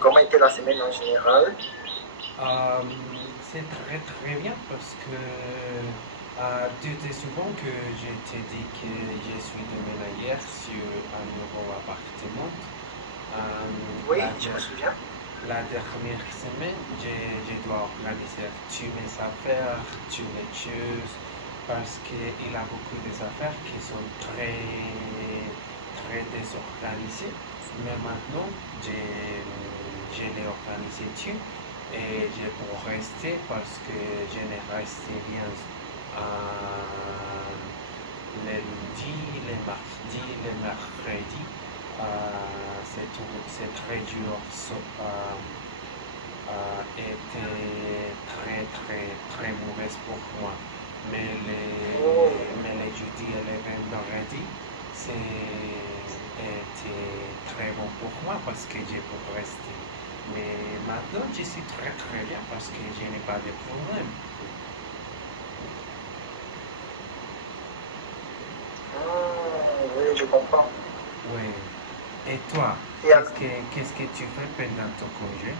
comment était la semaine en général? Euh, c'est très très bien parce que tu te souviens que je t'ai dit que je suis déménageur sur un nouveau appartement. Oui, La, je me der- souviens. la dernière semaine, je dois organiser toutes mes affaires, toutes les choses, parce qu'il a beaucoup d'affaires qui sont très désorganisées. Mais maintenant, je l'ai organisé tout et je peux rester parce que je ne resté bien les lundis, les mardis, les mercredis. C'est très dur. Était très mauvaise pour moi. Oh, Mais les jeudis et les vendredis, c'était très bon pour moi parce que je peux rester. Mais maintenant, je suis très bien parce que je n'ai pas de problème. oui, je comprends. Oui. Et toi, Et al- qu'est-ce que tu fais pendant ton congé?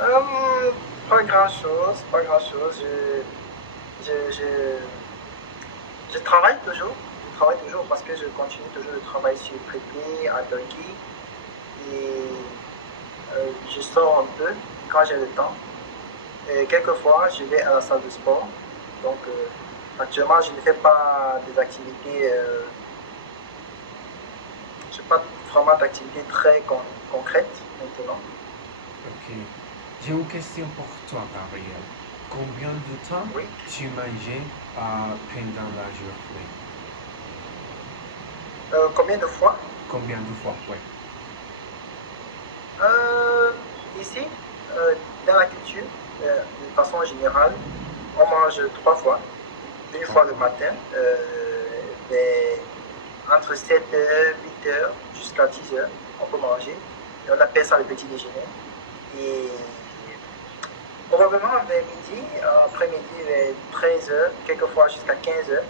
euh, Pas grand-chose, pas grand-chose. Je, je, je travaille toujours. Je travaille toujours parce que je continue toujours de travailler sur Preply, à Turkey. Et je sors un peu quand j'ai le temps. Et quelquefois, je vais à la salle de sport. Donc, actuellement, je ne fais pas des activités, je n'ai pas vraiment d'activités très concrètes maintenant. Ok. J'ai une question pour toi, Gabriel. Combien de temps Oui. tu mangeais pendant la journée? Combien de fois? Combien de fois? Oui. Euh, Ici, dans la culture, de façon générale, on mange trois fois. Une Trois fois le fois. matin, entre 7 h 8 h jusqu'à 10 h, on peut manger. Et on appelle ça le petit déjeuner. Et probablement vers midi, après-midi, vers 13 h, quelquefois jusqu'à 15 h,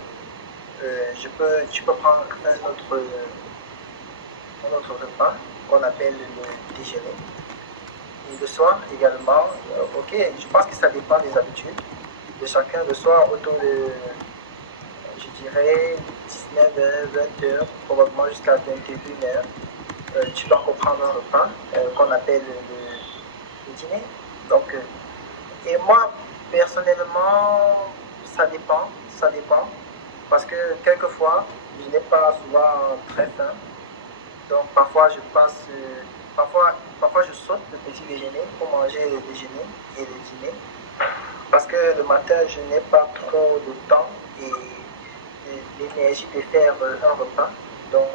tu peux prendre un autre repas qu'on appelle le déjeuner. Et le soir également, ok, je pense que ça dépend des habitudes de chacun. Le soir, autour de, je dirais, 19 h 20 h, probablement jusqu'à 21 h, tu dois reprendre un repas qu'on appelle le dîner. Donc, et moi, personnellement, ça dépend, parce que quelquefois, je n'ai pas souvent très faim, donc parfois je passe, parfois je saute le petit déjeuner pour manger le déjeuner et le dîner, parce que le matin, je n'ai pas trop de temps et l'énergie de faire un repas, donc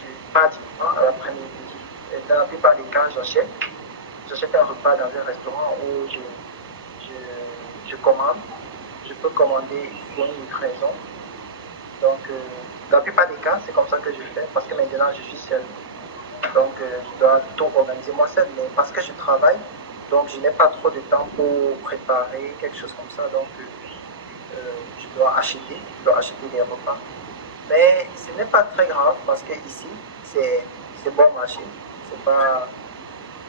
je n'ai pas du temps à l'après-midi. Et dans la plupart des cas, j'achète un repas dans un restaurant où je, je commande, je peux commander pour une livraison. Donc, dans la plupart des cas, c'est comme ça que je fais parce que maintenant je suis seul. Donc, je dois tout organiser moi seul. Mais parce que je travaille, donc je n'ai pas trop de temps pour préparer quelque chose comme ça. Donc, je dois acheter des repas. Mais ce n'est pas très grave parce que ici, c'est bon marché. C'est pas,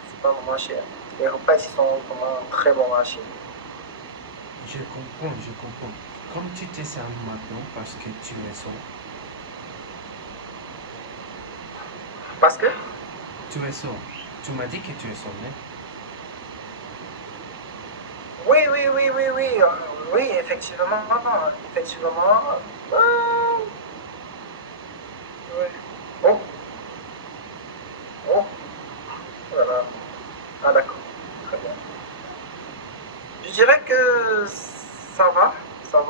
c'est pas vraiment cher. Les repas ici sont vraiment très bon marché. Je comprends. Comme tu te sens maintenant parce que tu es seul, Parce que, tu es seul. Tu m'as dit que tu es seul, hein? oui, oui, oui, oui, oui, oui, effectivement, effectivement. euh, oui. Oh, oh, voilà. Ah, d'accord. Très bien. Je dirais que ça va. Pour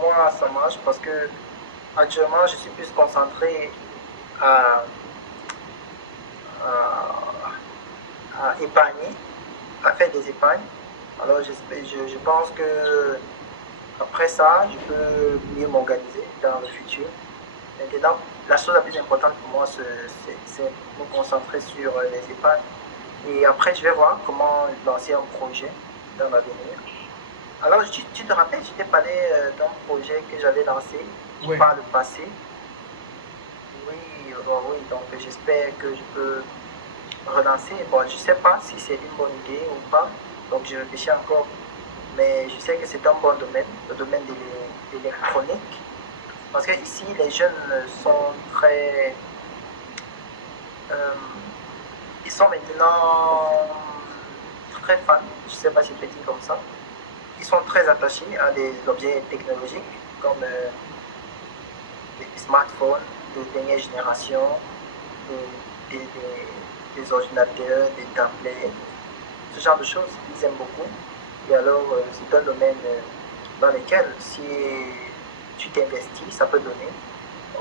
moi, ça marche parce que actuellement, je suis plus concentré à, à, à épargner, à faire des épargnes. Alors, je pense que après ça, je peux mieux m'organiser dans le futur. Maintenant, la chose la plus importante pour moi, c'est me concentrer sur les épargnes. Et après, je vais voir comment lancer un projet dans l'avenir. Alors, tu te rappelles, je t'ai parlé d'un projet que j'avais lancé Oui, par le passé. Oui, oui, donc j'espère que je peux relancer. Bon, je ne sais pas si c'est une bonne idée ou pas, donc je réfléchis encore. Mais je sais que c'est un bon domaine, le domaine de l'électronique. Parce que ici, les jeunes sont très. euh, ils sont maintenant très fans, je ne sais pas si je peux dire comme ça. Ils sont très attachés à des objets technologiques comme des smartphones de dernière génération, des, des- des ordinateurs, des tablettes, ce genre de choses, ils aiment beaucoup. Et alors, c'est un domaine dans lequel, si tu t'investis, ça peut donner.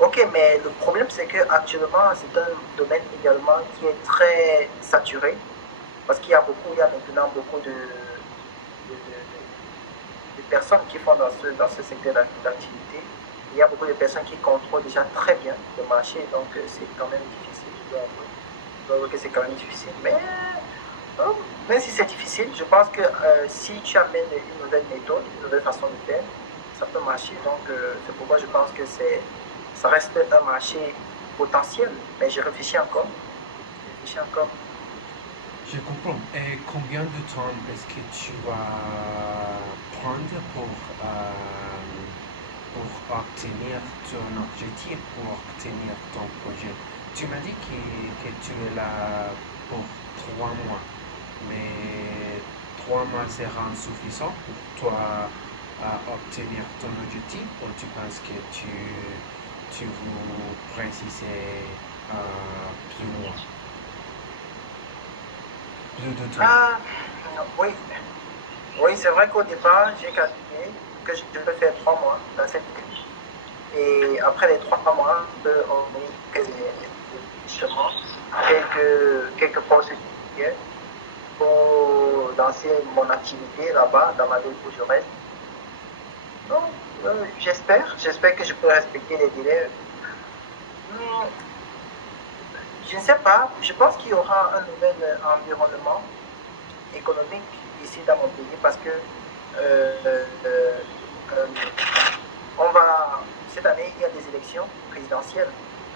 Ok, mais le problème, c'est qu'actuellement, c'est un domaine également qui est très saturé, parce il y a maintenant beaucoup de personnes qui font dans ce secteur d'activité. Il y a beaucoup de personnes qui contrôlent déjà très bien le marché, donc c'est quand même difficile, je dois avouer. Je dois avouer que c'est quand même difficile, mais même si c'est difficile, je pense que si tu amènes une nouvelle méthode, une nouvelle façon de faire, ça peut marcher. Donc, c'est pourquoi je pense que ça reste un marché potentiel, mais je réfléchis encore. Je réfléchis encore. Je comprends. Et combien de temps est-ce que tu vas prendre pour obtenir ton objectif, pour obtenir ton projet? Tu m'as dit que tu es là pour 3 mois, mais 3 mois sera insuffisant pour toi à obtenir ton objectif ou tu penses que tu veux préciser plus loin, plus de temps? Ah, oui, oui, c'est vrai qu'au départ, j'ai calculé que je peux faire 3 mois dans cette ville. Et après les 3 mois, je peux envoyer justement quelques postes pour lancer mon activité là-bas, dans ma ville où je reste. Donc, j'espère que je peux respecter les délais. Hmm, je ne sais pas, je pense qu'il y aura un nouvel environnement économique ici dans mon pays parce que euh, euh, euh, cette année, il y a des élections présidentielles.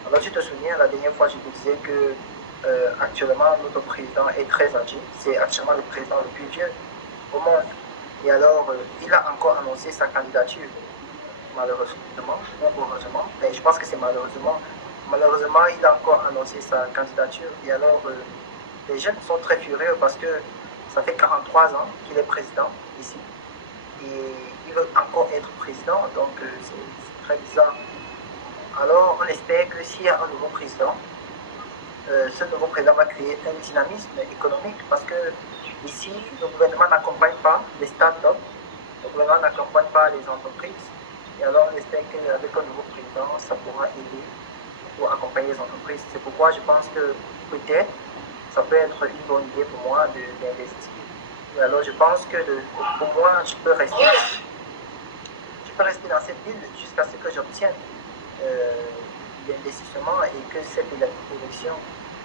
Alors, tu te souviens, la dernière fois, je te disais que actuellement, notre président est très âgé. C'est actuellement le président le plus vieux au monde. Et alors, il a encore annoncé sa candidature, malheureusement, ou heureusement, mais je pense que c'est malheureusement. Malheureusement, il a encore annoncé sa candidature. Et alors, les jeunes sont très furieux parce que ça fait 43 ans qu'il est président ici. Et il veut encore être président, donc c'est très bizarre. Alors, on espère que s'il y a un nouveau président, ce nouveau président va créer un dynamisme économique parce que ici, le gouvernement n'accompagne pas les start-up, le gouvernement n'accompagne pas les entreprises. Et alors, on espère qu'avec un nouveau président, ça pourra aider pour accompagner les entreprises. C'est pourquoi je pense que peut-être ça peut être une bonne idée pour moi d'investir. Et alors, je pense que pour moi, je peux rester dans cette ville jusqu'à ce que j'obtienne euh, l'investissement et que cette élection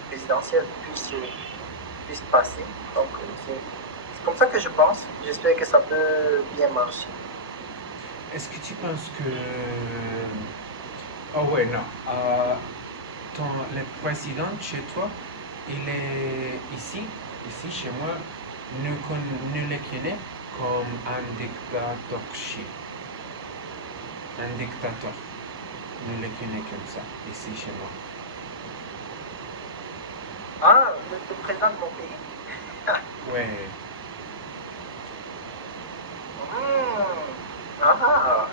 présidentielle puisse passer. Donc, c'est comme ça que je pense. J'espère que ça peut bien marcher. Est-ce que tu penses que... Oh ouais, non. Le président chez toi, il est ici chez moi, nous le connaît comme un dictatorship. Un dictateur. Nous le connaît comme ça, ici chez moi. Ah, le président de mon pays. Ouais. Ah,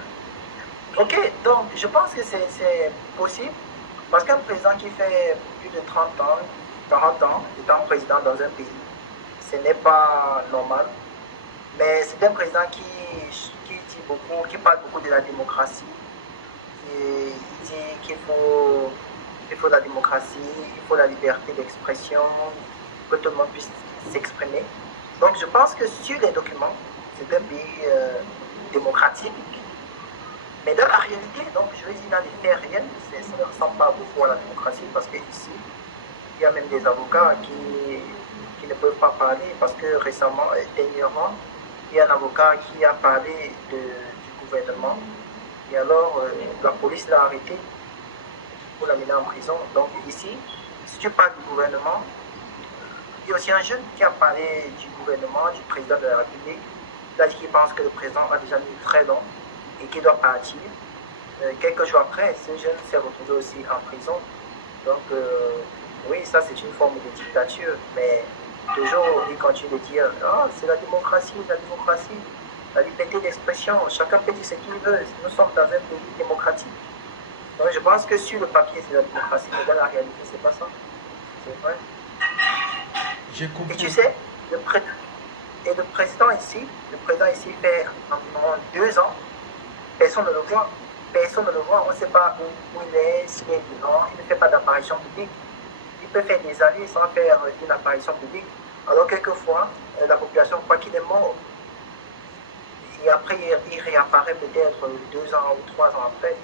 ok, donc je pense que c'est possible parce qu'un président qui fait plus de 30 ans, 40 ans étant président dans un pays, ce n'est pas normal. Mais c'est un président qui dit beaucoup, qui parle beaucoup de la démocratie. Et il dit qu'il faut la démocratie, il faut la liberté d'expression, que tout le monde puisse s'exprimer. Donc je pense que sur les documents, c'est un pays démocratique. Mais dans la réalité, donc je veux dire dans les faits réels, ça ne ressemble pas beaucoup à la démocratie parce qu'ici, il y a même des avocats qui ne peuvent pas parler parce que récemment, dernièrement, il y a un avocat qui a parlé du gouvernement et alors la police l'a arrêté pour l'amener en prison. Donc ici, si tu parles du gouvernement, il y a aussi un jeune qui a parlé du gouvernement, du président de la République. Il a dit qu'il pense que le président a déjà mis très long et qu'il doit partir. Quelques jours après, ce jeune s'est retrouvé aussi en prison. Donc, oui, ça c'est une forme de dictature, mais toujours il continue de dire ah, c'est la démocratie, la liberté d'expression, chacun peut dire ce qu'il veut, nous sommes dans un pays démocratique. Donc, je pense que sur le papier c'est la démocratie, mais dans la réalité, c'est pas ça. C'est vrai. Et tu sais, le président ici fait environ 2 ans, personne ne le voit. Personne ne le voit, on ne sait pas où il est, s'il est vivant, il ne fait pas d'apparition publique. Il peut faire des années sans faire une apparition publique. Alors quelquefois, la population croit qu'il est mort. Et après, il réapparaît peut-être 2 ans ou 3 ans après.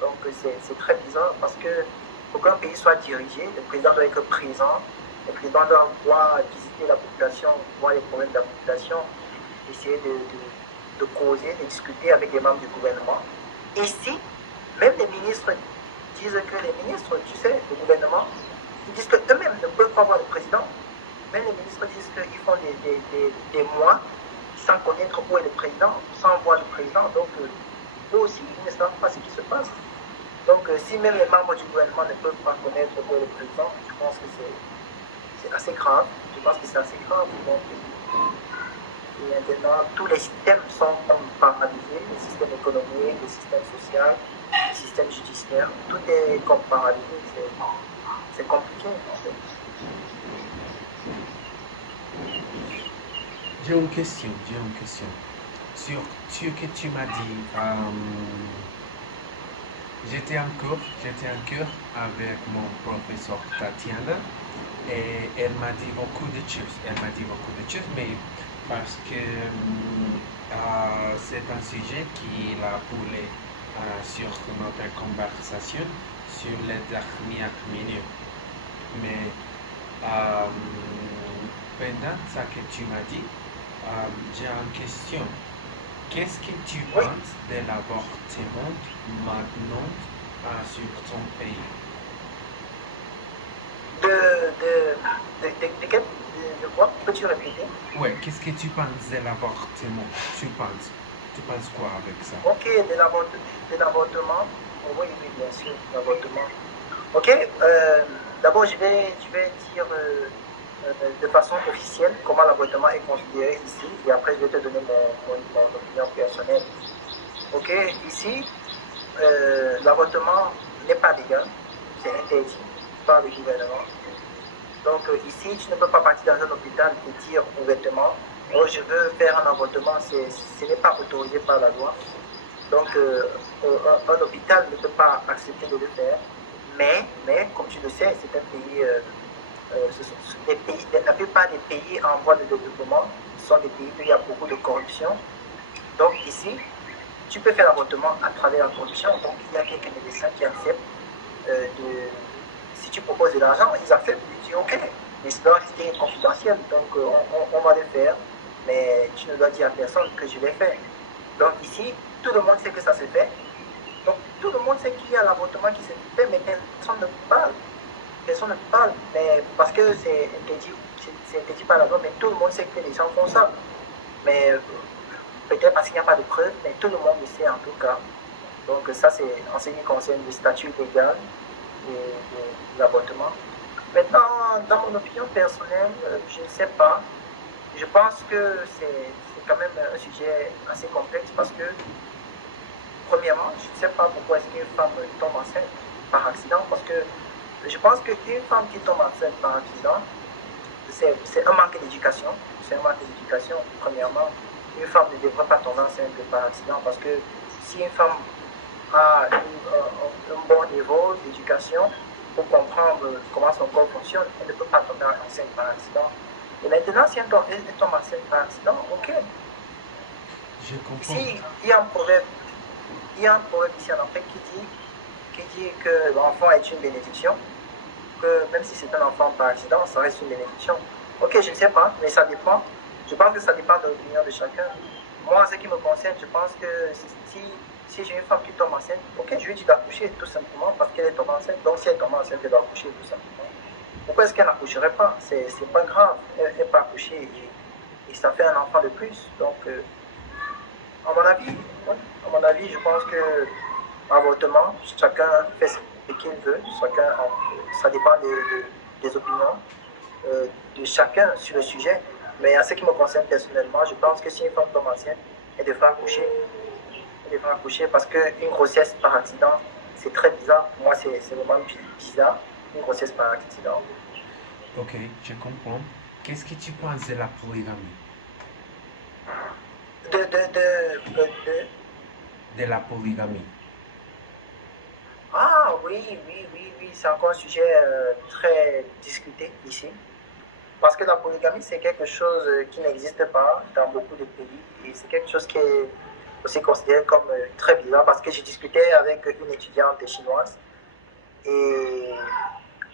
Donc c'est très bizarre parce que pour qu'un pays soit dirigé, le président doit être présent, le président doit pouvoir visiter la population, voir les problèmes de la population, essayer de causer, de discuter avec les membres du gouvernement. Ici, même les ministres disent que les ministres, tu sais, le gouvernement, ils disent qu'eux-mêmes ne peuvent pas voir le président. Même les ministres disent qu'ils font des mois sans connaître où est le président, sans voir le président. Donc, eux aussi, ils ne savent pas ce qui se passe. Donc, si même les membres du gouvernement ne peuvent pas connaître où est le président, je pense que c'est assez grave. Je pense que c'est assez grave. Donc, et maintenant, tous les systèmes sont paralysés, le système économique, le système social, le système judiciaire, tout est comme paralysé. C'est compliqué en fait. J'ai une question. Sur ce que tu m'as dit, j'étais en cours avec mon professeur Tatiana et elle m'a dit beaucoup de choses. Mais parce que c'est un sujet qui a boulé sur notre conversation sur les dernières minutes. Mais pendant ce que tu m'as dit, j'ai une question. Qu'est-ce que tu penses de l'avortement maintenant sur ton pays? De quoi? Peux-tu répéter? Oui, qu'est-ce que tu penses de l'avortement? Tu penses quoi avec ça? Ok, de l'avortement. Oh, oui, bien sûr, l'avortement. Ok, d'abord je vais dire de façon officielle comment l'avortement est considéré ici et après je vais te donner mon opinion personnelle. Ok, ici, l'avortement n'est pas légal, c'est interdit par le gouvernement. Donc ici, tu ne peux pas partir dans un hôpital et dire ouvertement oh, je veux faire un avortement, ce n'est pas autorisé par la loi. Donc un hôpital ne peut pas accepter de le faire. Mais comme tu le sais, c'est un pays, la plupart des pays en voie de développement sont des pays où il y a beaucoup de corruption. Donc ici, tu peux faire l'avortement à travers la corruption. Donc il y a quelques médecins qui acceptent si tu proposes de l'argent, ils acceptent, ils disent ok, mais ça doit rester confidentiel. Donc on va le faire, mais tu ne dois dire à personne que je l'ai fait. Donc ici, tout le monde sait que ça se fait. Donc tout le monde sait qu'il y a l'avortement qui se fait, mais personne ne parle. Personne ne parle, mais parce que c'est interdit par la loi, mais tout le monde sait que les gens font ça. Mais peut-être parce qu'il n'y a pas de preuves, mais tout le monde le sait en tout cas. Donc ça, c'est en ce qui concerne le statut légal de l'avortement. Maintenant, dans mon opinion personnelle, je ne sais pas. Je pense que c'est quand même un sujet assez complexe parce que, premièrement, je ne sais pas pourquoi est-ce qu'une femme tombe enceinte par accident, parce que je pense qu'une femme qui tombe enceinte par accident, c'est un manque d'éducation. C'est un manque d'éducation, premièrement. Une femme ne devrait pas tomber enceinte par accident parce que si une femme a un bon niveau d'éducation pour comprendre comment son corps fonctionne, elle ne peut pas tomber enceinte par accident. Et maintenant, si elle tombe enceinte par accident, ok. Je comprends. Ici, il y a un proverbe ici en Afrique qui dit que l'enfant est une bénédiction, que même si c'est un enfant par accident, ça reste une bénédiction. Ok, je ne sais pas, mais ça dépend. Je pense que ça dépend de l'opinion de chacun. Moi, en ce qui me concerne, je pense que si si j'ai une femme qui tombe enceinte, ok, je lui dis d'accoucher tout simplement parce qu'elle est tombée enceinte. Donc si elle tombe enceinte, elle doit accoucher tout simplement. Pourquoi est-ce qu'elle n'accoucherait pas? C'est pas grave, elle peut accoucher et ça fait un enfant de plus. Donc, à mon avis, ouais, à mon avis, je pense que l'avortement, chacun fait ce qu'il veut, chacun, ça dépend des opinions de chacun sur le sujet. Mais en ce qui me concerne personnellement, je pense que si une femme tombe enceinte, elle devrait accoucher. Elle devrait accoucher parce qu'une grossesse par accident, c'est très bizarre. Pour moi, c'est vraiment bizarre, une grossesse par accident. Ok, je comprends. Qu'est-ce que tu penses de la polygamie? De, de, de, de, de- De la polygamie. Ah oui, oui, oui, oui, c'est encore un sujet très discuté ici. Parce que la polygamie, c'est quelque chose qui n'existe pas dans beaucoup de pays et c'est quelque chose qui est aussi considéré comme très bizarre parce que j'ai discuté avec une étudiante chinoise et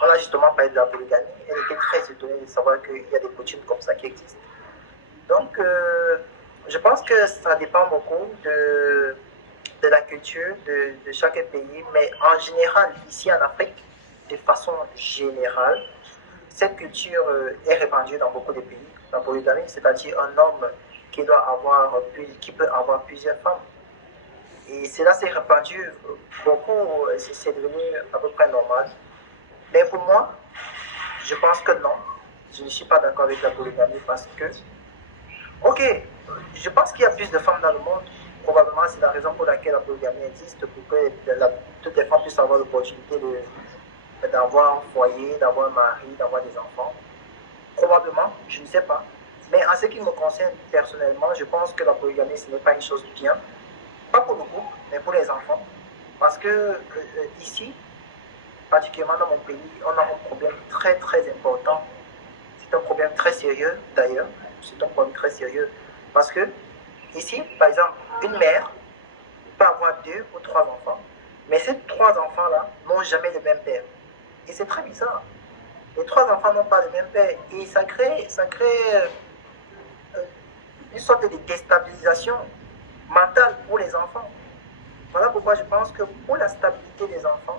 on a justement parlé de la polygamie. Elle était très étonnée de savoir qu'il y a des coutumes comme ça qui existent. Donc, je pense que ça dépend beaucoup de la culture de chaque pays, mais en général, ici en Afrique, de façon générale, cette culture est répandue dans beaucoup de pays. La polygamie, c'est-à-dire un homme qui peut avoir plusieurs femmes. Et cela s'est répandu beaucoup, c'est devenu à peu près normal. Mais pour moi, je pense que non. Je ne suis pas d'accord avec la polygamie parce que, ok, je pense qu'il y a plus de femmes dans le monde. Probablement, c'est la raison pour laquelle la polygamie existe, pour que toutes les femmes puissent avoir l'opportunité d'avoir un foyer, d'avoir un mari, d'avoir des enfants. Probablement, je ne sais pas. Mais en ce qui me concerne personnellement, je pense que la polygamie, ce n'est pas une chose bien. Pas pour le couple, mais pour les enfants. Parce que ici, particulièrement dans mon pays, on a un problème très très important. C'est un problème très sérieux d'ailleurs. C'est un problème très sérieux. Parce que ici, par exemple, une mère peut avoir 2 ou 3 enfants, mais ces 3 enfants-là n'ont jamais le même père. Et c'est très bizarre. Les 3 enfants n'ont pas le même père. Et ça crée une sorte de déstabilisation mentale pour les enfants. Voilà pourquoi je pense que pour la stabilité des enfants,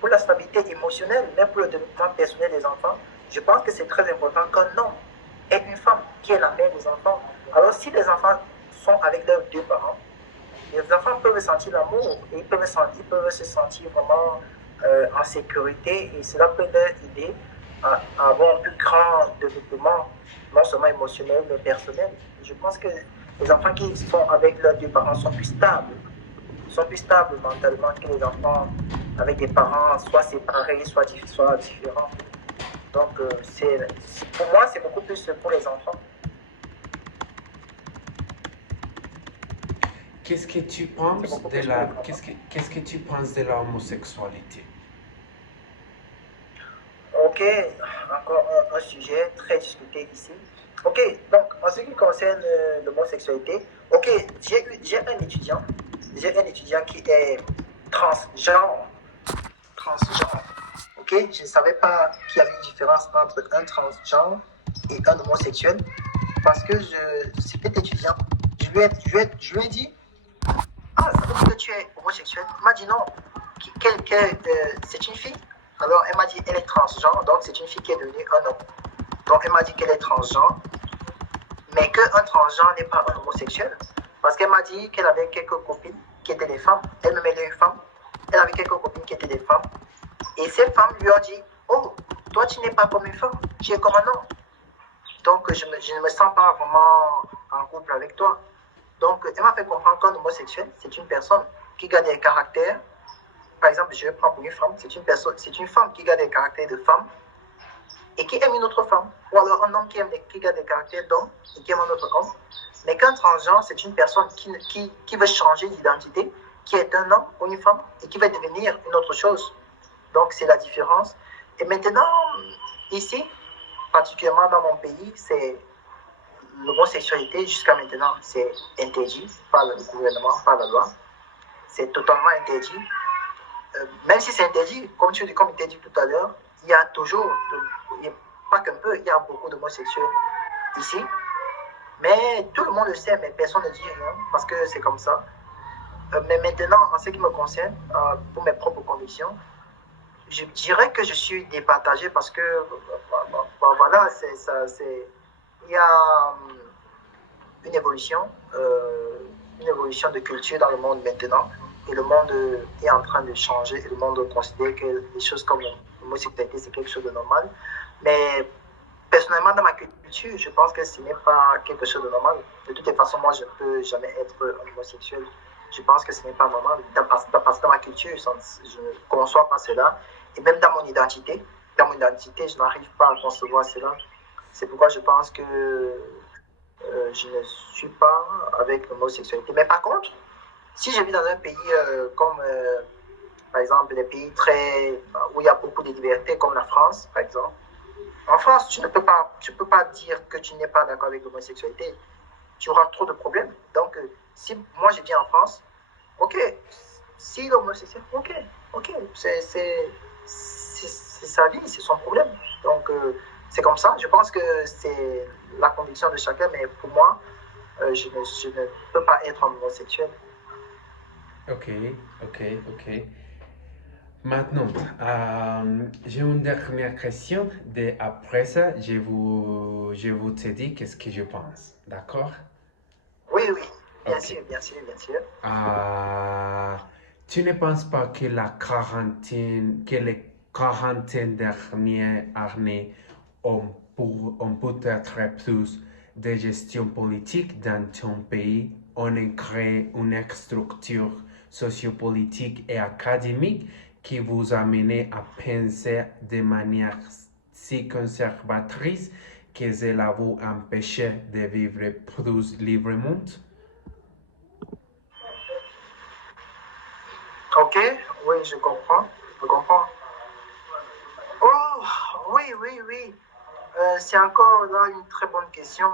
pour la stabilité émotionnelle, même pour le développement personnel des enfants, je pense que c'est très important qu'un homme ait une femme qui est la mère des enfants. Alors si les enfants sont avec leurs 2 parents, les enfants peuvent sentir l'amour et ils peuvent se sentir vraiment en sécurité et cela peut leur aider à avoir un plus grand développement, non seulement émotionnel mais personnel. Je pense que les enfants qui sont avec leurs 2 parents sont plus stables mentalement que les enfants avec des parents soit séparés, soit différents. Donc, pour moi, c'est beaucoup plus pour les enfants. Qu'est-ce que tu C'est penses beaucoup de plus pour les la, enfants. qu'est-ce que tu penses de la homosexualité? Ok, encore un sujet très discuté ici. Ok, donc en ce qui concerne l'homosexualité, ok, j'ai un étudiant qui est transgenre, transgenre. Ok, je ne savais pas qu'il y avait une différence entre un transgenre et un homosexuel parce que cet étudiant, je lui ai dit, ah, ça veut dire que tu es homosexuel? Il m'a dit non, c'est une fille. Alors elle m'a dit elle est transgenre, donc c'est une fille qui est devenue un homme. Donc elle m'a dit qu'elle est transgenre, mais qu'un transgenre n'est pas un homosexuel. Parce qu'elle m'a dit qu'elle avait quelques copines qui étaient des femmes. Elle-même elle est une femme. Elle avait quelques copines qui étaient des femmes. Et ces femmes lui ont dit, oh, toi tu n'es pas comme une femme, tu es comme un homme. Donc je ne me sens pas vraiment en couple avec toi. Donc elle m'a fait comprendre qu'un homosexuel, c'est une personne qui garde des caractères. Par exemple, je vais prendre pour une femme, c'est une femme qui garde des caractères de femme et qui aime une autre femme. Ou alors un homme qui garde des caractères d'homme et qui aime un autre homme. Mais qu'un transgenre, c'est une personne qui veut changer d'identité, qui est un homme ou une femme et qui va devenir une autre chose. Donc c'est la différence. Et maintenant, ici, particulièrement dans mon pays, c'est l'homosexualité jusqu'à maintenant, c'est interdit par le gouvernement, par la loi. C'est totalement interdit. Même si c'est interdit, comme il était dit tout à l'heure, il y a toujours, pas qu'un peu, il y a beaucoup d'homosexuels ici. Mais tout le monde le sait, mais personne ne dit rien parce que c'est comme ça. Mais maintenant, en ce qui me concerne, pour mes propres convictions, je dirais que je suis départagé parce que, voilà, il y a une évolution de culture dans le monde maintenant. Et le monde est en train de changer. Et le monde considère que les choses comme l'homosexualité, c'est quelque chose de normal. Mais personnellement, dans ma culture, je pense que ce n'est pas quelque chose de normal. De toutes les façons, moi, je ne peux jamais être homosexuel. Je pense que ce n'est pas normal. Parce que dans ma culture, je ne conçois pas cela. Et même dans mon identité, je n'arrive pas à concevoir cela. C'est pourquoi je pense que je ne suis pas avec l'homosexualité. Mais par contre, si je vis dans un pays comme, par exemple, des pays où il y a beaucoup de liberté, comme la France, par exemple, en France, tu ne peux pas dire que tu n'es pas d'accord avec l'homosexualité. Tu auras trop de problèmes. Donc, si moi je vis en France, ok, si l'homosexualité, ok, c'est sa vie, c'est son problème. Donc, c'est comme ça. Je pense que c'est la conviction de chacun, mais pour moi, je ne peux pas être homosexuel. Ok, ok. Maintenant, j'ai une dernière question. Après ça, je vous te dis qu'est-ce que je pense. D'accord? Oui, bien Ok. sûr, bien sûr. Euh, Tu ne penses pas que que les quarantaines dernières années ont peut-être plus de gestion politique dans ton pays, on a créé une structure sociopolitique et académique qui vous a mené à penser de manière si conservatrice que cela vous empêchait de vivre plus librement? Ok, oui, je comprends. Oh, oui. C'est encore là une très bonne question.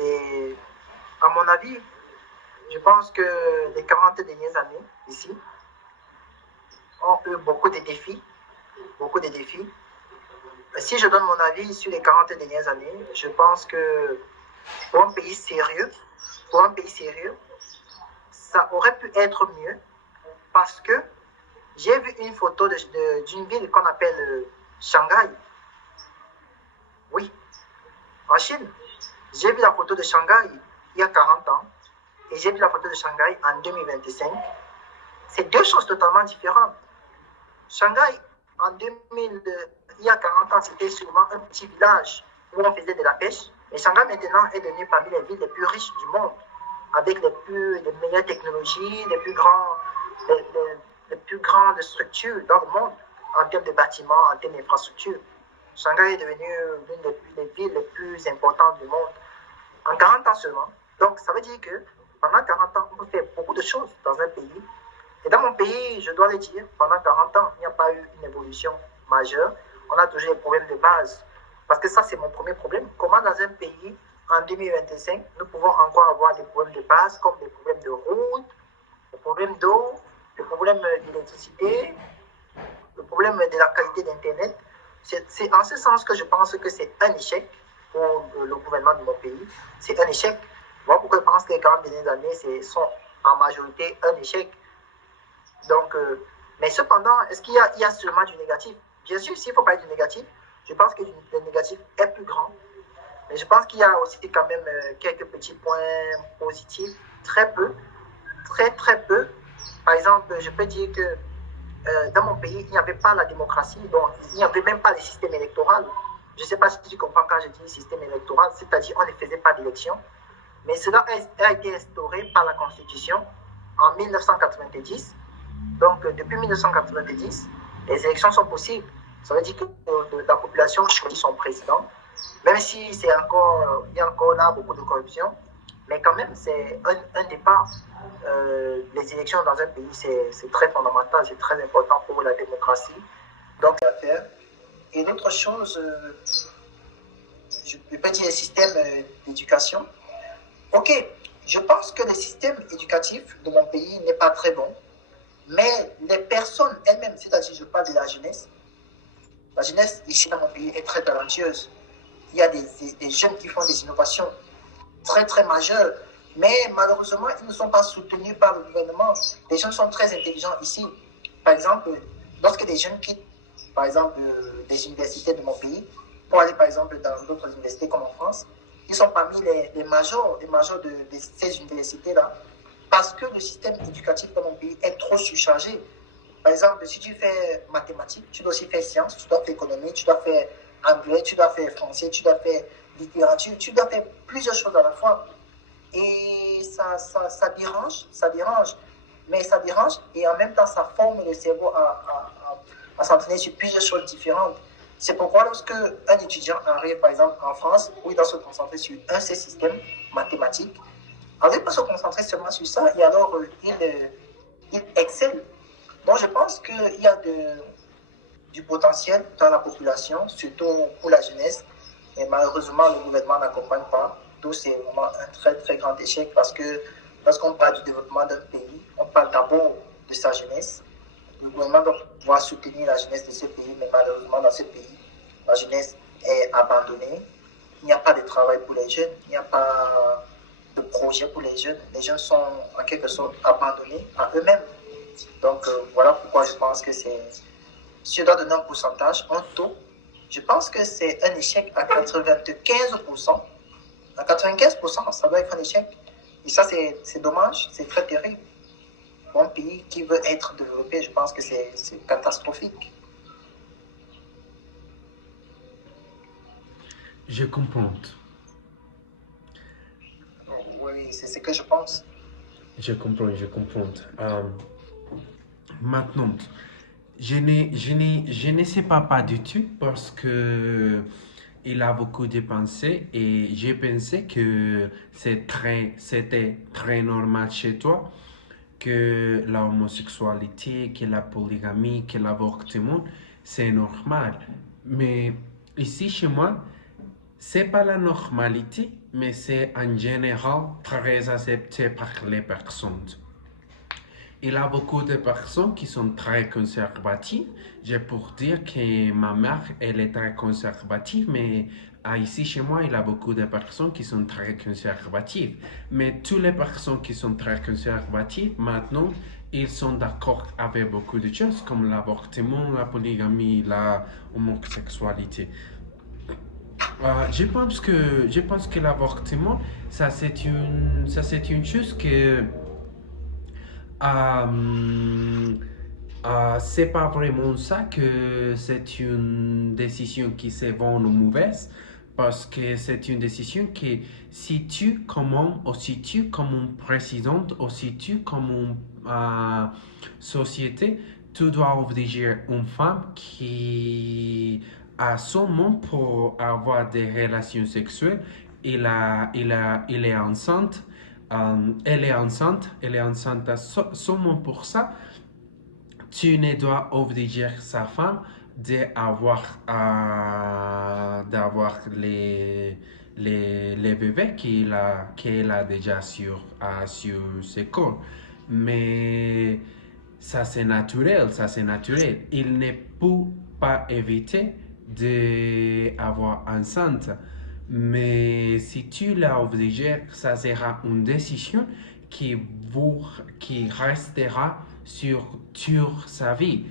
Et à mon avis, je pense que les 40 dernières années ici ont eu beaucoup de défis. Si je donne mon avis sur les 40 dernières années, je pense que pour un pays sérieux, ça aurait pu être mieux parce que j'ai vu une photo d'une ville qu'on appelle Shanghai. Oui, en Chine. J'ai vu la photo de Shanghai il y a 40 ans et j'ai vu la photo de Shanghai en 2025. C'est deux choses totalement différentes. Shanghai, il y a 40 ans, c'était sûrement un petit village où on faisait de la pêche. Mais Shanghai, maintenant, est devenu parmi les villes les plus riches du monde, avec les meilleures technologies, les plus grandes structures dans le monde, en termes de bâtiments, en termes d'infrastructures. Shanghai est devenue l'une des villes les plus importantes du monde en 40 ans seulement. Donc, ça veut dire que pendant 40 ans, on peut faire beaucoup de choses dans un pays. Et dans mon pays, je dois le dire, pendant 40 ans, il n'y a pas eu une évolution majeure. On a toujours des problèmes de base. Parce que ça, c'est mon premier problème. Comment dans un pays, en 2025, nous pouvons encore avoir des problèmes de base, comme des problèmes de route, des problèmes d'eau, des problèmes d'électricité, le problème de la qualité d'Internet. C'est en ce sens que je pense que c'est un échec pour le gouvernement de mon pays. C'est un échec. Moi, pourquoi je pense que les 40 dernières années sont en majorité un échec. Donc, mais cependant, est-ce qu'il y a seulement du négatif? Bien sûr, s'il faut parler du négatif, je pense que le négatif est plus grand. Mais je pense qu'il y a aussi quand même quelques petits points positifs, très peu, très peu. Par exemple, je peux dire que dans mon pays, il n'y avait pas la démocratie, donc il n'y avait même pas le système électoral. Je ne sais pas si tu comprends quand je dis système électoral, c'est-à-dire on ne faisait pas d'élection. Mais cela a été instauré par la Constitution en 1990. Donc, depuis 1990, les élections sont possibles. Ça veut dire que la population choisit son président, même si il y a encore là beaucoup de corruption. Mais quand même, c'est un départ. Les élections dans un pays, c'est très fondamental, c'est très important pour la démocratie. Donc, c'est à faire. Et une autre chose, je peux pas dire le système d'éducation. Ok, je pense que le système éducatif de mon pays n'est pas très bon, mais les personnes elles-mêmes, c'est-à-dire je parle de la jeunesse ici dans mon pays est très talentueuse. Il y a des jeunes qui font des innovations très majeures. Mais malheureusement, ils ne sont pas soutenus par le gouvernement. Les jeunes sont très intelligents ici. Par exemple, lorsque des jeunes quittent, par exemple, des universités de mon pays, pour aller, par exemple, dans d'autres universités comme en France, ils sont parmi les majors de ces universités-là, parce que le système éducatif dans mon pays est trop surchargé. Par exemple, si tu fais mathématiques, tu dois aussi faire sciences, tu dois faire économie, tu dois faire anglais, tu dois faire français, tu dois faire littérature, tu dois faire plusieurs choses à la fois. Et ça dérange, ça dérange. Mais ça dérange et en même temps, ça forme le cerveau à s'entraîner sur plusieurs choses différentes. C'est pourquoi lorsque un étudiant arrive, par exemple, en France, où il doit se concentrer sur un seul système mathématique, alors il peut se concentrer seulement sur ça et alors il excelle. Donc je pense qu'il y a du potentiel dans la population, surtout pour la jeunesse, mais malheureusement le gouvernement n'accompagne pas. Donc c'est vraiment un très très grand échec parce que lorsqu'on parle du développement d'un pays, on parle d'abord de sa jeunesse. Le gouvernement doit pouvoir soutenir la jeunesse de ce pays, mais malheureusement dans ce pays, la jeunesse est abandonnée. Il n'y a pas de travail pour les jeunes, il n'y a pas de projet pour les jeunes. Les jeunes sont en quelque sorte abandonnés à eux-mêmes. Donc voilà pourquoi je pense que c'est, si je dois donner un pourcentage, un taux, je pense que c'est un échec à 95%. À 95%, ça doit être un échec. Et ça, c'est dommage, c'est très terrible. Pour un pays qui veut être développé, je pense que c'est catastrophique. Je comprends. Oui, c'est ce que je pense. Je comprends, je comprends. Maintenant, je ne sais pas du tout parce que il a beaucoup dépensé et j'ai pensé que c'était très normal chez toi, que la homosexualité, que la polygamie, que l'avortement, c'est normal. Mais ici chez moi, c'est pas la normalité, mais c'est en général très accepté par les personnes. Il y a beaucoup de personnes qui sont très conservatives. J'ai pour dire que ma mère, elle est très conservative, mais ici chez moi, il y a beaucoup de personnes qui sont très conservatives. Mais toutes les personnes qui sont très conservatives, maintenant, ils sont d'accord avec beaucoup de choses, comme l'avortement, la polygamie, la homosexualité. Je pense que l'avortement, ça c'est une chose que c'est pas vraiment ça que c'est une décision qui se vend ou mauvaise, parce que c'est une décision que si tu comme homme, ou si tu comme un président, ou si tu comme une société, tu dois obliger une femme qui a son monde pour avoir des relations sexuelles, il est enceinte, elle est enceinte seulement pour ça. Tu ne dois obliger sa femme d'avoir les bébés qu'elle a déjà sur ses corps. Mais ça c'est naturel, ça c'est naturel. Il ne peut pas éviter d'avoir enceinte. Mais si tu l'as obligé, ça sera une décision qui restera sur sa vie.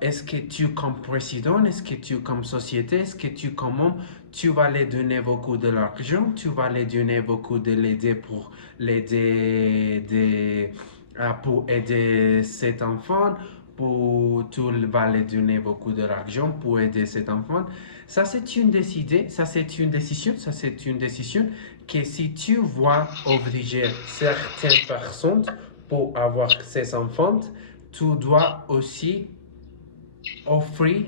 Est-ce que tu comme président, est-ce que tu comme société, est-ce que tu comme homme, tu vas lui donner beaucoup de l'argent, tu vas lui donner beaucoup de l'aider pour aider cet enfant, tu vas lui donner beaucoup de l'argent pour aider cet enfant. Ça c'est une décision, ça c'est une décision que si tu vois obliger certaines personnes pour avoir ces enfants, tu dois aussi offrir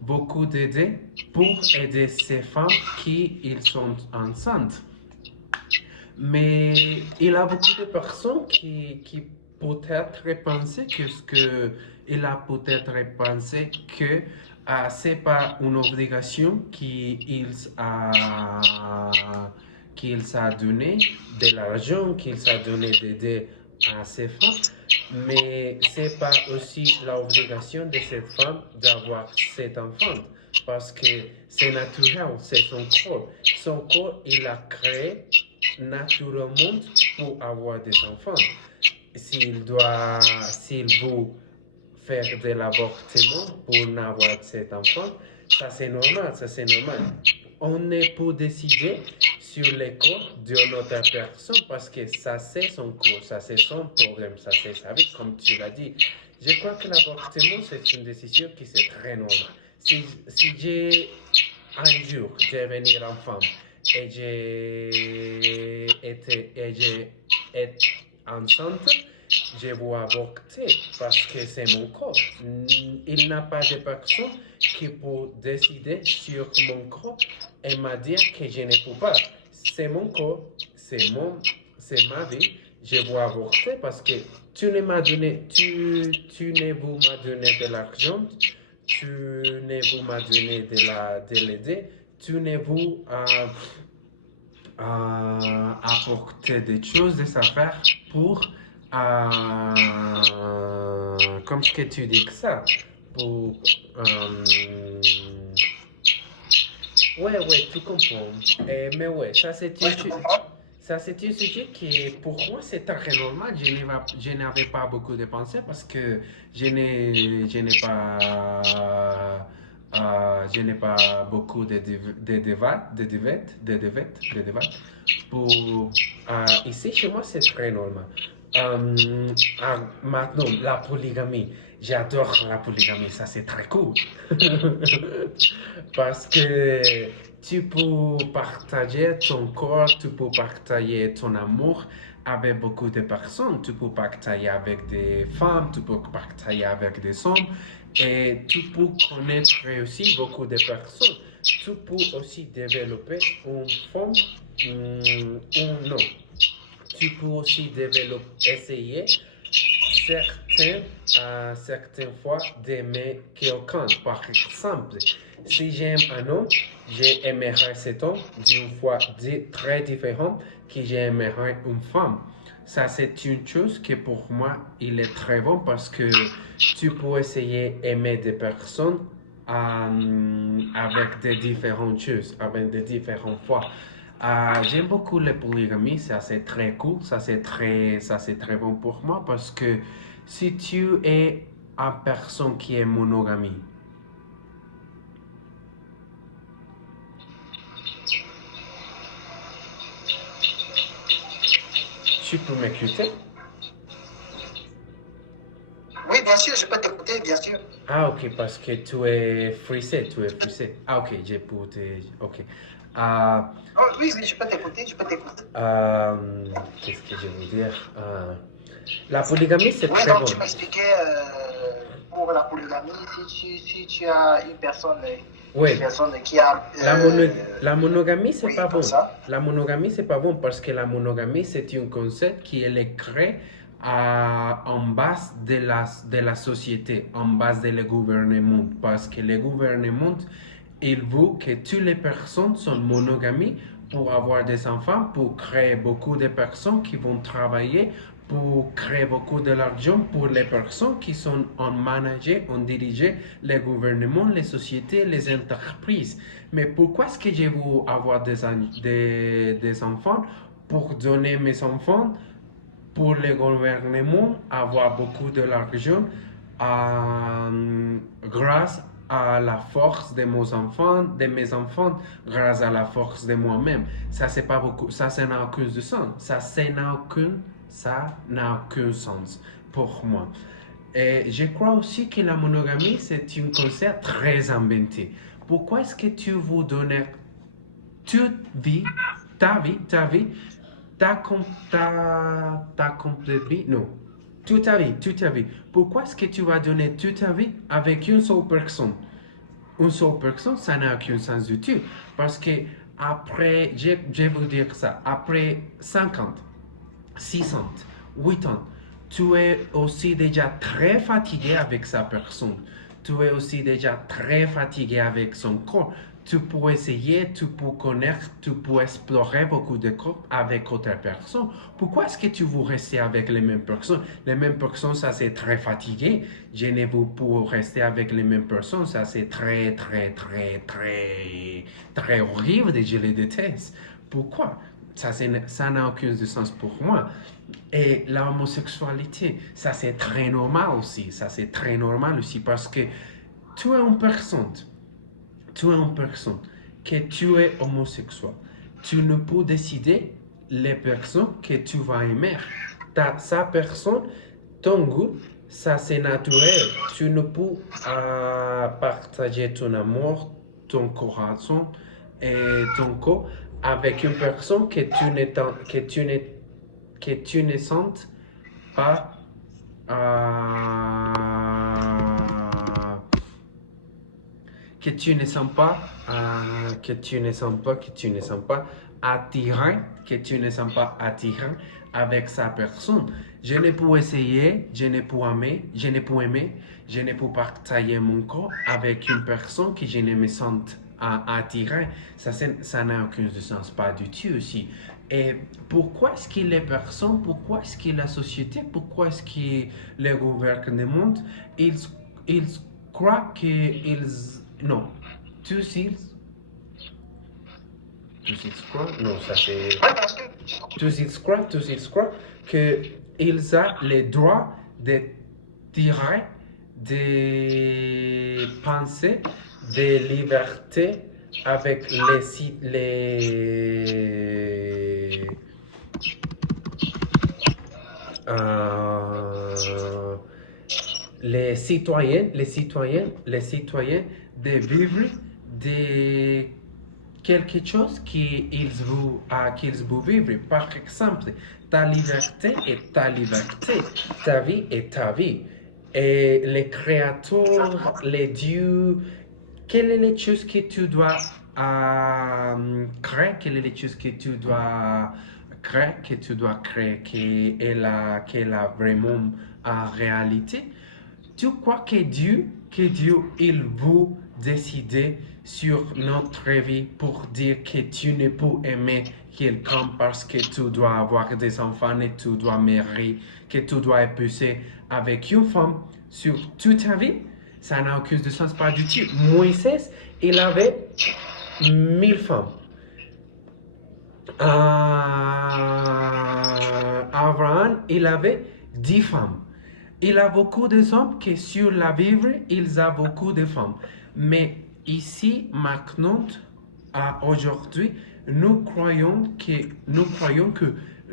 beaucoup d'aide pour aider ces femmes qui sont enceintes. Mais il y a beaucoup de personnes qui peut-être penser il a peut-être pensé que c'est pas une obligation qu'ils a donné de l'argent, qu'ils a donné d'aider à ces femmes, Mais c'est pas aussi l'obligation de cette femme d'avoir cet enfant parce que c'est naturel, c'est son corps. Son corps, il a créé naturellement pour avoir des enfants. S'il veut faire de l'avortement pour n'avoir cet enfant, ça c'est normal, ça c'est normal. On est pour décider sur le corps de notre personne parce que ça c'est son corps, ça c'est son problème, ça c'est sa vie, comme tu l'as dit. Je crois que l'avortement c'est une décision qui c'est très normal. Si j'ai un jour devenir une femme et j'ai été enceinte, je vais avorter parce que c'est mon corps. Il n'y a pas de personne qui peut décider sur mon corps et me dire que je ne peux pas. C'est mon corps, c'est ma vie. Je vais avorter parce que tu ne m'as donné, tu ne vous m'as donné de l'argent, tu ne vous m'as donné de l'aider, tu ne vous apporter des choses, des affaires pour comme ce que tu dis que ça pour ouais tu comprends. Mais ouais ça c'est Oui, je comprends. ça c'est un sujet qui pour moi c'est très normal. Je n'avais pas beaucoup de pensées parce que je n'ai pas je n'ai pas beaucoup de débats pour ici chez moi c'est très normal. Maintenant la polygamie, j'adore la polygamie, ça c'est très cool parce que tu peux partager ton corps, tu peux partager ton amour avec beaucoup de personnes. Tu peux partager avec des femmes, tu peux partager avec des hommes et tu peux connaître aussi beaucoup de personnes. Tu peux aussi développer une femme ou non. Tu peux aussi essayer certaines fois d'aimer quelqu'un. Par exemple, si j'aime un homme, j'aimerais cet homme d'une fois très différente que j'aimerais une femme. Ça, c'est une chose que pour moi, il est très bon parce que tu peux essayer d'aimer des personnes avec des différentes choses, avec des différentes fois. J'aime beaucoup la polygamie, ça c'est très cool, ça c'est très bon pour moi parce que si tu es une personne qui est monogamie, tu peux m'écouter? Oui, bien sûr, je peux t'écouter, bien sûr. Ah ok, parce que tu es frisé, tu es frisé. Ah ok, j'ai pour te... Ok. Oh, oui, oui, je peux t'écouter, je peux t'écouter. Qu'est-ce que je veux dire? La polygamie, c'est Oui, très donc bon. tu m'expliquais pour la polygamie, si tu as Oui, une personne qui a... la monogamie, c'est oui, pas comme bon. ça. La monogamie, c'est pas bon parce que la monogamie, c'est un concept qui est créé en base de la société, en base de le gouvernement. Parce que le gouvernement, il veut que toutes les personnes soient monogamies pour avoir des enfants, pour créer beaucoup de personnes qui vont travailler, pour créer beaucoup de l'argent pour les personnes qui sont en manager, en diriger les gouvernements, les sociétés, les entreprises. Mais pourquoi est-ce que je veux avoir des enfants pour donner mes enfants pour le gouvernement, avoir beaucoup de l'argent grâce à la force de mes enfants, grâce à la force de moi-même. Ça, c'est pas beaucoup, ça n'a aucun sens. Ça n'a aucun sens pour moi. Et je crois aussi que la monogamie, c'est un concept très inventé. Pourquoi est-ce que tu veux donner toute vie, ta vie, ta complète vie? Non. Toute ta vie. Pourquoi est-ce que tu vas donner toute ta vie avec une seule personne? Une seule personne, ça n'a aucun sens du tout. Parce que après, je vais vous dire ça, après 50, 60, 8 ans, tu es aussi déjà très fatigué avec sa personne. Tu es aussi déjà très fatigué avec son corps. tu peux essayer, tu peux connaître, tu peux explorer beaucoup de groupes avec d'autres personnes. Pourquoi est-ce que tu veux rester avec les mêmes personnes? Les mêmes personnes, ça c'est très fatigué. Je ne veux pas rester avec les mêmes personnes, ça c'est très horrible et je les déteste. Pourquoi? Ça n'a aucun sens pour moi. Et l'homosexualité, ça c'est très normal aussi. Ça c'est très normal aussi parce que tu es une personne que tu es homosexuel. Tu ne peux décider les personnes que tu vas aimer. Sa personne, ton goût, ça c'est naturel. Tu ne peux partager ton amour, ton corazon et ton corps avec une personne que tu ne sens pas que tu ne sens pas attirant, que tu ne sens pas attirant avec sa personne. Je ne peux essayer, je ne peux aimer, je ne peux partager mon corps avec une personne que je ne me sens attirant. Ça n'a aucun sens, pas du tout aussi. Et pourquoi est-ce que les personnes, pourquoi est-ce que la société, pourquoi est-ce que le gouvernement, ils croient qu'ils... Non, non, ça c'est... Tous ils croient qu'ils ont le droit de tirer des pensées, des libertés avec les citoyens de vivre de quelque chose qu'ils veulent vivre. Par exemple, ta liberté est ta liberté, ta vie est ta vie. Et les créateurs, les dieux, quelles sont les choses que tu dois créer, quelles sont les choses que tu dois créer, qui est la vraiment réalité. Tu crois que Dieu, il veut décider sur notre vie pour dire que tu ne peux aimer quelqu'un parce que tu dois avoir des enfants et tu dois marier, que tu dois épouser avec une femme sur toute ta vie? Ça n'a aucun sens, pas du tout. Moïse, il avait 1000 femmes. Abraham, il avait 10 femmes. Il a beaucoup d'hommes que sur la vivre, ils ont beaucoup de femmes. Mais ici, maintenant, aujourd'hui, nous croyons que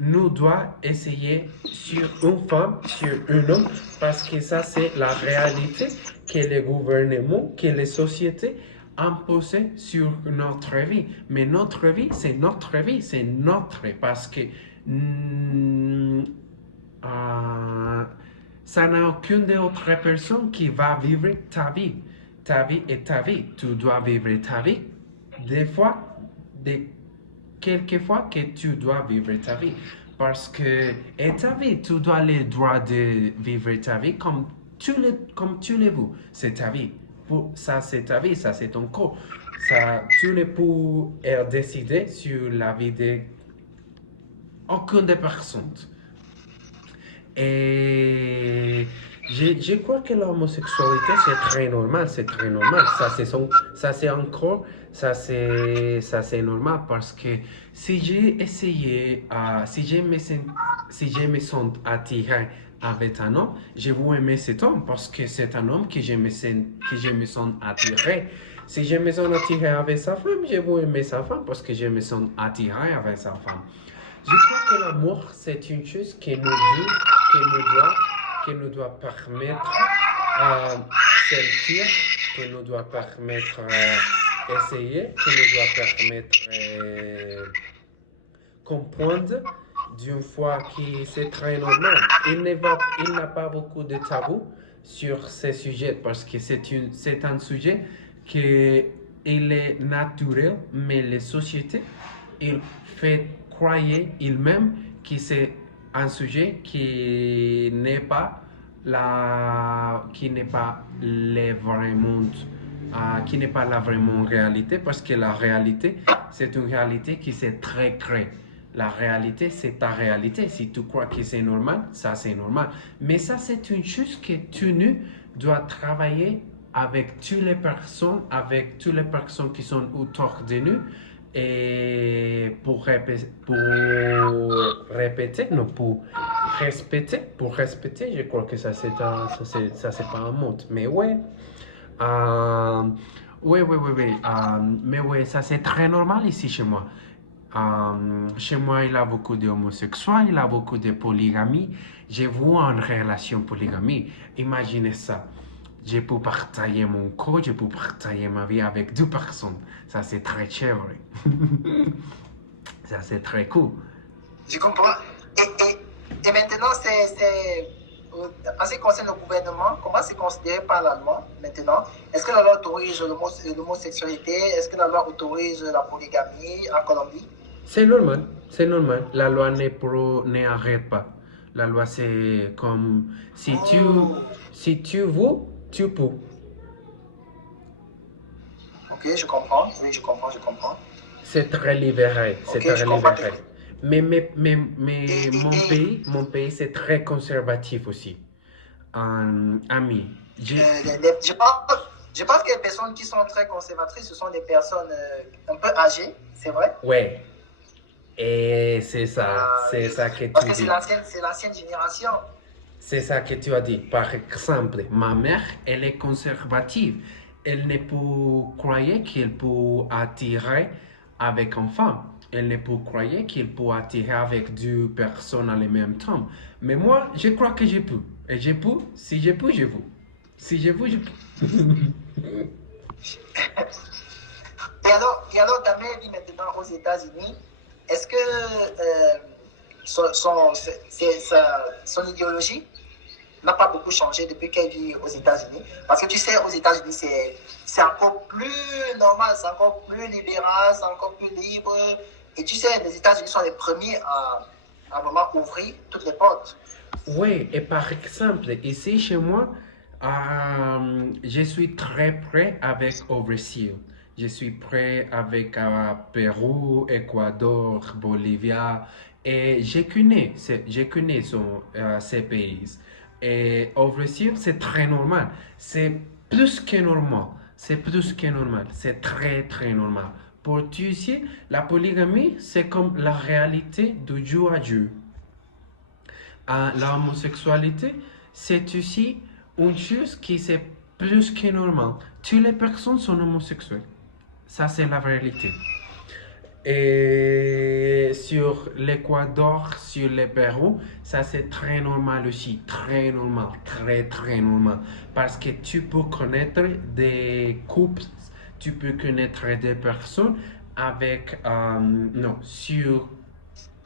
nous devons essayer sur une femme, sur un homme, parce que ça, c'est la réalité que les gouvernements, que les sociétés imposent sur notre vie. Mais notre vie, c'est notre vie, c'est notre, parce que ça n'a aucune autre personne qui va vivre ta vie. Ta vie est ta vie. Tu dois vivre ta vie. Quelquefois que tu dois vivre ta vie. Parce que, et ta vie, tu dois le droit de vivre ta vie comme tu le veux. C'est ta vie. Ça, c'est ta vie, ça, c'est ton corps. Ça, tu ne peux décider sur la vie de aucune des personnes. Et je crois que l'homosexualité, c'est très normal, Ça, c'est normal parce que si j'ai essayé, si je me sens attiré avec un homme, je veux aimer cet homme parce que c'est un homme que je me sens attiré. Si je me sens attiré avec sa femme, je veux aimer sa femme parce que je me sens attiré avec sa femme. Je crois que l'amour, c'est une chose qui nous doit permettre sentir, qui nous doit permettre essayer, qui nous doit permettre comprendre d'une fois que c'est très normal. Il n'a pas beaucoup de tabous sur ces sujets parce que c'est un sujet qui est naturel, mais les sociétés, ils font croire ils-mêmes que c'est un sujet qui n'est pas le vrai monde qui n'est pas là vraiment en réalité, parce que la réalité, c'est une réalité qui s'est très créée. La réalité, c'est ta réalité. Si tu crois que c'est normal, ça c'est normal. Mais ça, c'est une chose que tu nu dois travailler avec toutes les personnes qui sont autour de nous, et non, pour respecter, je crois que ça c'est pas un mot, mais ouais, euh, ouais, mais ouais, ça c'est très normal ici chez moi. Chez moi, il y a beaucoup d'homosexuels, il y a beaucoup de polygamie. Je vois une relation polygamie. Imaginez ça. Je peux partager mon corps, je peux partager ma vie avec deux personnes. Ça, c'est très cher. Ça, c'est très cool. Je comprends. Et maintenant, en ce qui concerne le gouvernement, comment c'est considéré par la loi maintenant? Est-ce que la loi autorise l'homosexualité? Est-ce que la loi autorise la polygamie en Colombie? C'est normal, c'est normal. La loi n'arrête pas. La loi, c'est comme si tu veux, tu peux. Ok, je comprends. Oui, je comprends, je comprps. C'est très libéré, c'est Ok, très je comprends. libéré. Mais mon pays, c'est très conservatif aussi. Ami, Je pense que les personnes qui sont très conservatrices, ce sont des personnes un peu âgées, c'est vrai? ouais, et c'est ça que Parce tu que dis. c'est l'ancienne génération. C'est ça que tu as dit. Par exemple, ma mère, elle est conservative. Elle ne peut croire qu'elle peut attirer avec une femme. Elle ne peut croire qu'elle peut attirer avec deux personnes en même temps. Mais moi, je crois que je peux. Et je peux, si je peux, je veux. Si je veux, je peux. Et alors ta mère vit maintenant aux États-Unis. Est-ce que son idéologie n'a pas beaucoup changé depuis qu'elle vit aux États-Unis? Parce que tu sais, aux États-Unis, c'est encore plus normal, c'est encore plus libéral, c'est encore plus libre. Et tu sais, les États-Unis sont les premiers à vraiment ouvrir toutes les portes. Oui, et par exemple, ici chez moi, je suis très prêt avec Overseas. Je suis prêt avec Pérou, Équateur, Bolivia, et je connais ces pays. Et Overseas, c'est très normal. C'est plus que normal. C'est plus que normal. C'est très, très normal. Pour tu ici, la polygamie, c'est comme la réalité de jour à jour. L'homosexualité, c'est aussi une chose qui c'est plus que normal. Toutes les personnes sont homosexuelles. Ça, c'est la réalité. Et sur l'Équateur, sur le Pérou, ça c'est très normal aussi, très normal, très très normal. Parce que tu peux connaître des couples, tu peux connaître des personnes avec, non, sur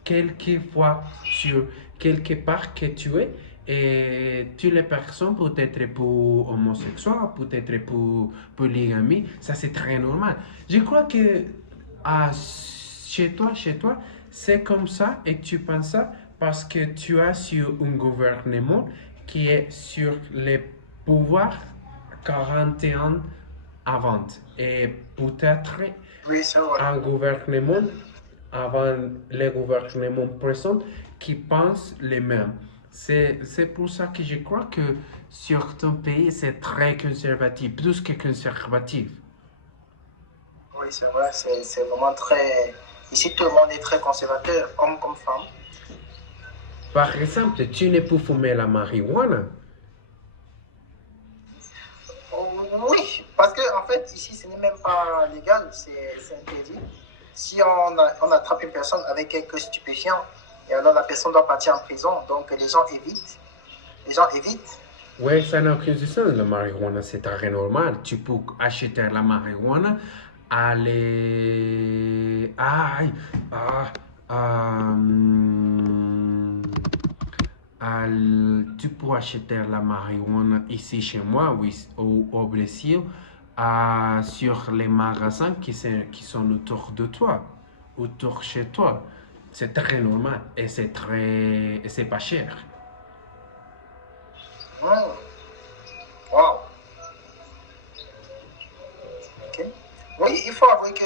quelquefois sur quelque part que tu es, et toutes les personnes peut être pour homosexuel, peut être pour polygamie, ça c'est très normal. Je crois que chez toi, c'est comme ça et tu penses ça parce que tu as sur un gouvernement qui est sur les pouvoirs 41 avant. Et peut-être Oui, c'est vrai. un gouvernement avant les gouvernements présents qui pensent les mêmes. C'est pour ça que je crois que sur ton pays, c'est très conservatif, plus que conservatif. Oui, c'est vrai, c'est vraiment très... Ici, tout le monde est très conservateur, homme comme femme. Par exemple, tu ne peux fumer la marijuana. Oui, parce que en fait, ici, ce n'est même pas légal, c'est interdit. Si on attrape une personne avec quelques stupéfiants, et alors la personne doit partir en prison, donc les gens évitent. Les gens évitent. Oui, ça n'a aucun sens. La marijuana, c'est très normal. Tu peux acheter la marijuana, aller... tu peux acheter la marijuana ici chez moi, oui, au Brésil, sur les magasins qui sont autour de toi, autour de chez toi. C'est très normal et c'est pas cher. Mmh. Wow. Oui, il faut avouer que